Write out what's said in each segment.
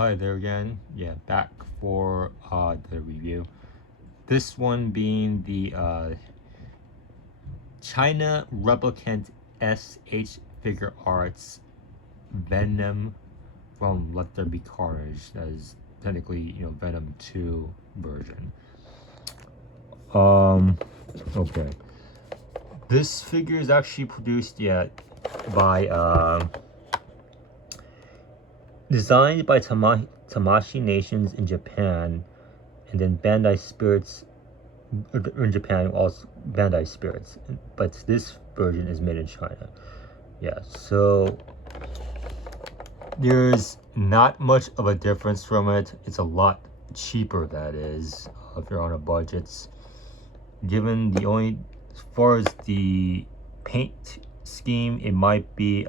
Hi there again. Yeah, back for the review. This one being the China Replicant SH Figuarts Venom from Let There Be Carnage. That is technically, Venom 2 version. Okay. This figure is actually produced by designed by Tamashi Nations in Japan, and then Bandai Spirits in Japan, also Bandai Spirits, but this version is made in China. Yeah, so there's not much of a difference from it. It's a lot cheaper, that is, if you're on a budget. Given the only, as far as the paint scheme, it might be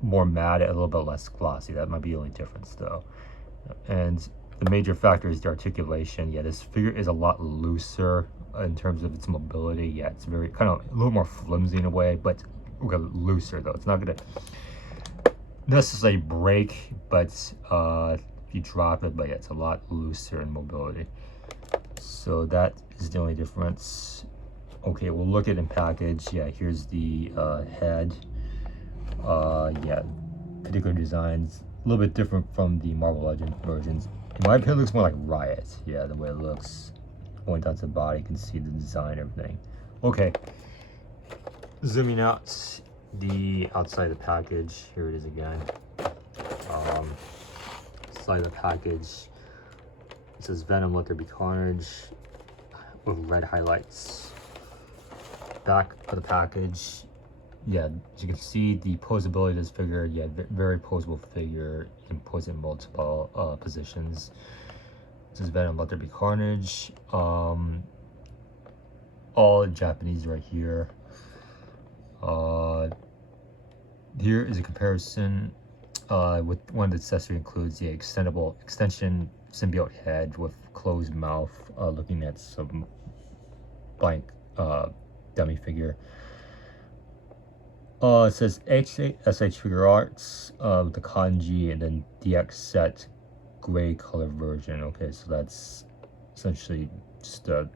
more matte, a little bit less glossy. That might be the only difference though. And the major factor is the articulation. Yeah, this figure is a lot looser in terms of its mobility. Yeah, it's very kind of a little more flimsy in a way, but looser though. It's not gonna necessarily break, but if you drop it, but yeah, it's a lot looser in mobility. So that is the only difference. Okay, we'll look at it in package. Yeah, here's the head. Yeah, particular designs a little bit different from the Marvel Legends versions. In my opinion, it looks more like Riot. Yeah, the way it looks. Going down to the body, you can see the design and everything. Okay, zooming out the outside of the package. Here it is again. Side of the package, it says Venom Let There Be Carnage with red highlights. Back of the package, yeah, as you can see the posability of this figure. Yeah, very posable figure. You can pose it in multiple positions. This is Venom Let There Be Carnage. All Japanese right here. Here is a comparison with one of the accessories includes the extension symbiote head with closed mouth, looking at some blank dummy figure. It says SH Figuarts with the kanji, and then DX set gray color version. Okay, so that's essentially just a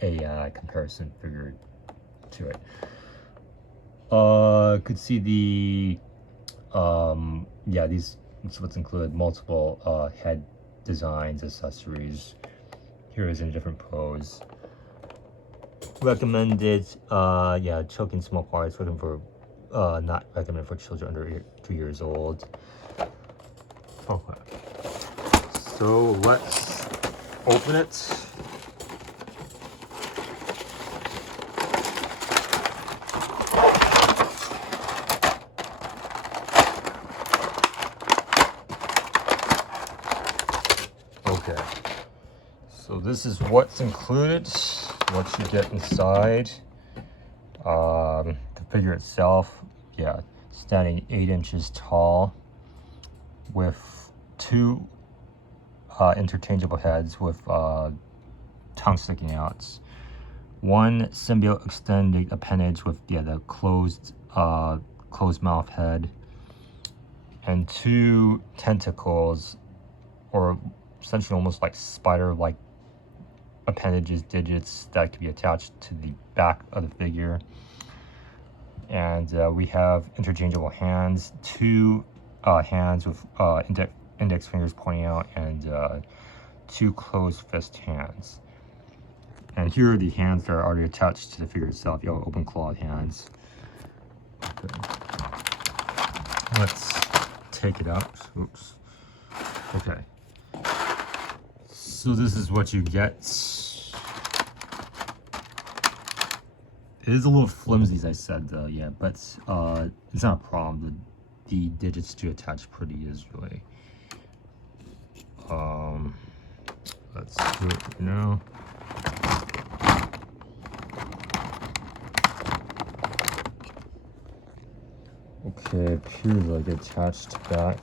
AI comparison figure to it. Could see the yeah, these, what's included, multiple head designs, accessories. Here is in a different pose. Recommended, yeah, choking small parts, looking for not recommended for children under 2 years old. Okay, so let's open it. Okay, so this is what's included, what you get inside. The figure itself, yeah, standing 8 inches tall with 2 interchangeable heads with tongue sticking out. 1 symbiote extended appendage with the closed mouth head, and 2 tentacles, or essentially almost like spider-like appendages, digits that can be attached to the back of the figure. And we have interchangeable hands, 2 hands with index fingers pointing out, and 2 closed fist hands. And here are the hands that are already attached to the figure itself. You have open clawed hands. Okay. Let's take it out. Oops. Okay. So this is what you get. It is a little flimsy, as I said, though, yeah, but it's not a problem. The digits do attach pretty easily. Let's do it right now. Okay, it appears like attached back.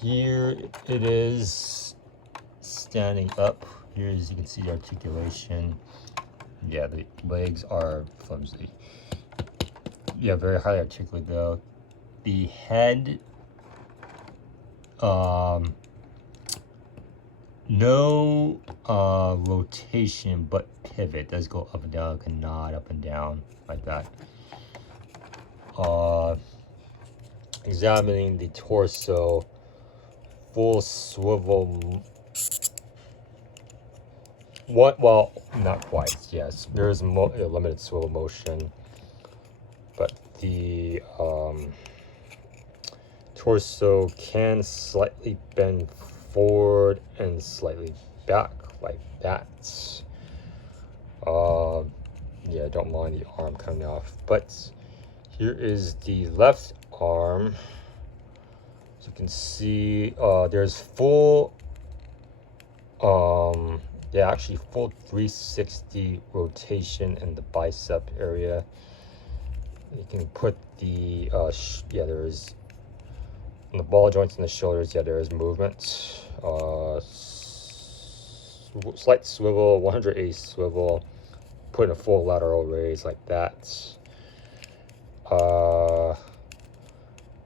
Here it is standing up. Here, as you can see, the articulation. Yeah, the legs are flimsy. yeah, very highly articulated though. The head, no rotation, but pivot. Does go up and down, it can nod up and down like that. Examining the torso, full swivel. What? Well, not quite. Yes, there is limited swivel motion, but the torso can slightly bend forward and slightly back like that. Yeah, don't mind the arm coming off, but here is the left arm. So you can see there's full yeah, actually full 360 rotation in the bicep area. You can put the yeah, there's in the ball joints and the shoulders, yeah, there is movement. Slight swivel, 180 swivel, put in a full lateral raise like that.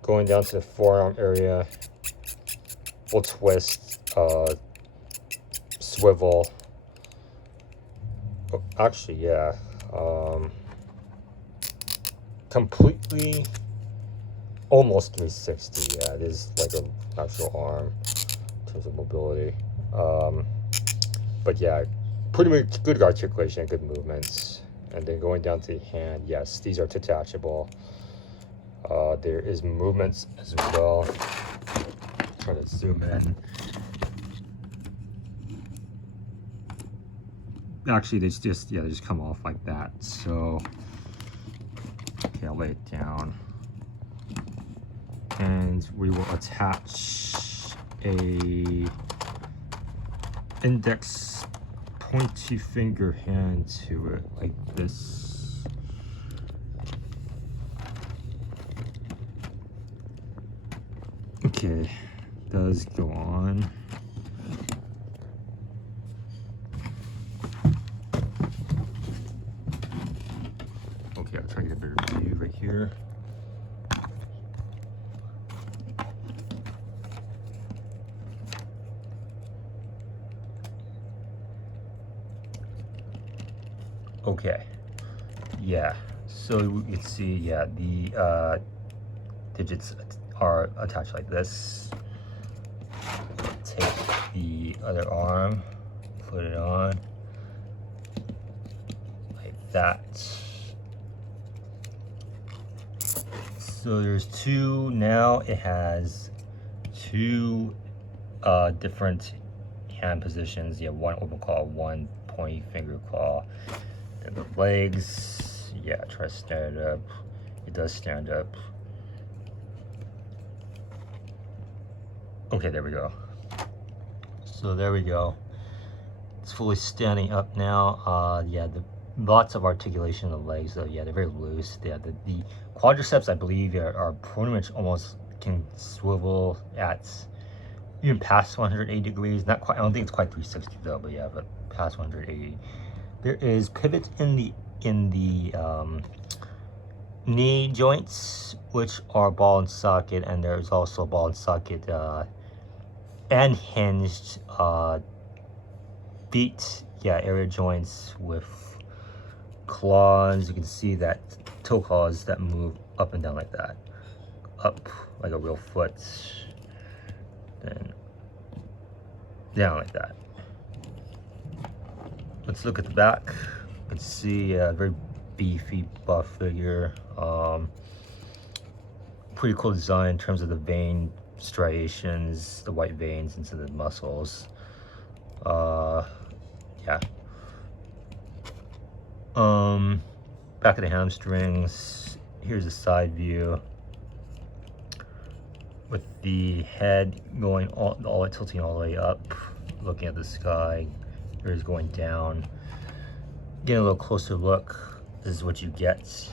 Going down to the forearm area, full twist, swivel. Oh, actually, yeah, completely, almost 360. Yeah, it is like an actual arm in terms of mobility. But yeah, pretty much good articulation, good movements. And then going down to the hand, yes, these are detachable. There is movements as well. Try to zoom in. Actually, they just come off like that. So, okay, I'll lay it down. And we will attach a index pointy finger hand to it like this. Okay, does go on. Okay, I'll try to get a better view right here. Okay, yeah, so you can see, yeah, the digits are attached like this. Take the other arm, put it on like that. So there's two, now it has two different hand positions. You have one open claw, one pointy finger claw. And the legs, yeah, try to stand up. It does stand up. Okay, there we go. So there we go. It's fully standing up now. Yeah, lots of articulation in the legs, though. Yeah, they're very loose. Yeah, the quadriceps, I believe, are pretty much almost can swivel at even past 180 degrees. Not quite. I don't think it's quite 360 though, but yeah, but past 180. There is pivot in the knee joints, which are ball and socket, and there's also ball and socket and hinged feet, yeah, area joints with claws. You can see that toe claws that move up and down like that, up like a real foot, then down like that. Let's look at the back. You can see a very beefy, buff figure. Pretty cool design in terms of the vein striations, the white veins into the muscles. Yeah. Back of the hamstrings. Here's a side view with the head going all tilting all the way up, looking at the sky. Here's going down. Getting a little closer look. This is what you get.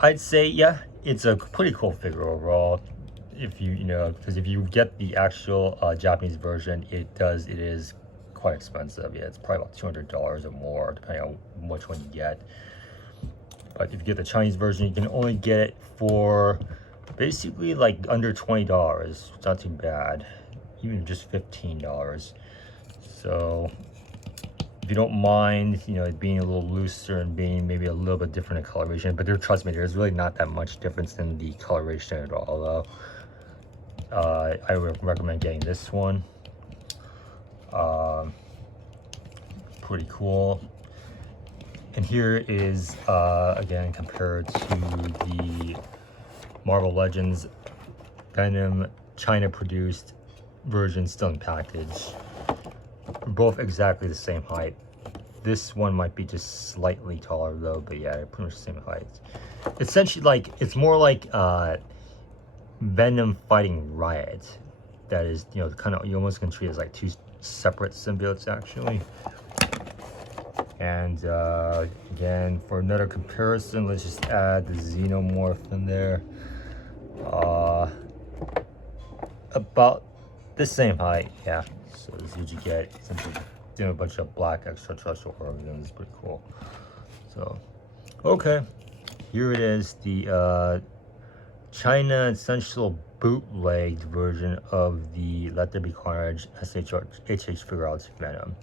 I'd say, yeah, it's a pretty cool figure overall. If you know, because if you get the actual Japanese version, it is quite expensive. Yeah, it's probably about $200 or more, depending on which one you get. But if you get the Chinese version, you can only get it for basically like under $20. It's not too bad, even just $15. So if you don't mind, you know, it being a little looser and being maybe a little bit different in coloration, but trust me, there's really not that much difference in the coloration at all. Though I would recommend getting this one. Pretty cool. And here is again compared to the Marvel Legends Venom China produced version still in package. Both exactly the same height. This one might be just slightly taller though, but yeah, they're pretty much the same height. Essentially, like, it's more like Venom fighting Riot. That is, you know, kind of, you almost can treat it as like two separate symbiotes actually. And again, for another comparison, let's just add the Xenomorph in there. About the same height, yeah. So this is what you get. Essentially, doing a bunch of black extraterrestrial organisms. It's pretty cool. So, okay, here it is, the China essential bootlegged version of the Let There Be Carnage SHH Figuarts Venom.